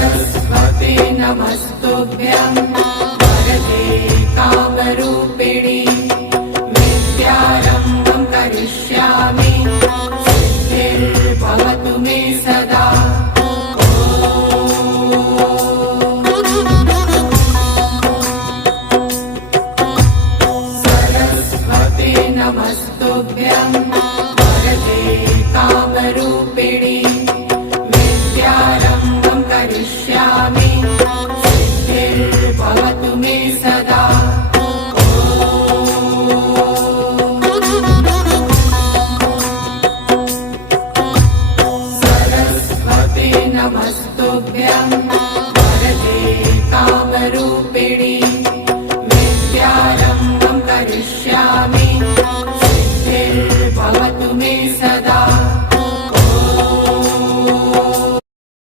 सरस्वते नमस्तुभ्यं वरदे कामरूपिणि विद्यारम्भं करिष्यामि सिद्धिर्भवतु मे सदा। सरस्वते नमस्तुभ्यं वरदे कामरूपिणि विद्यारम्भं करिष्यामि सिद्धिर्भवतु मे सदा। सरस्वते नमस्तुभ्यं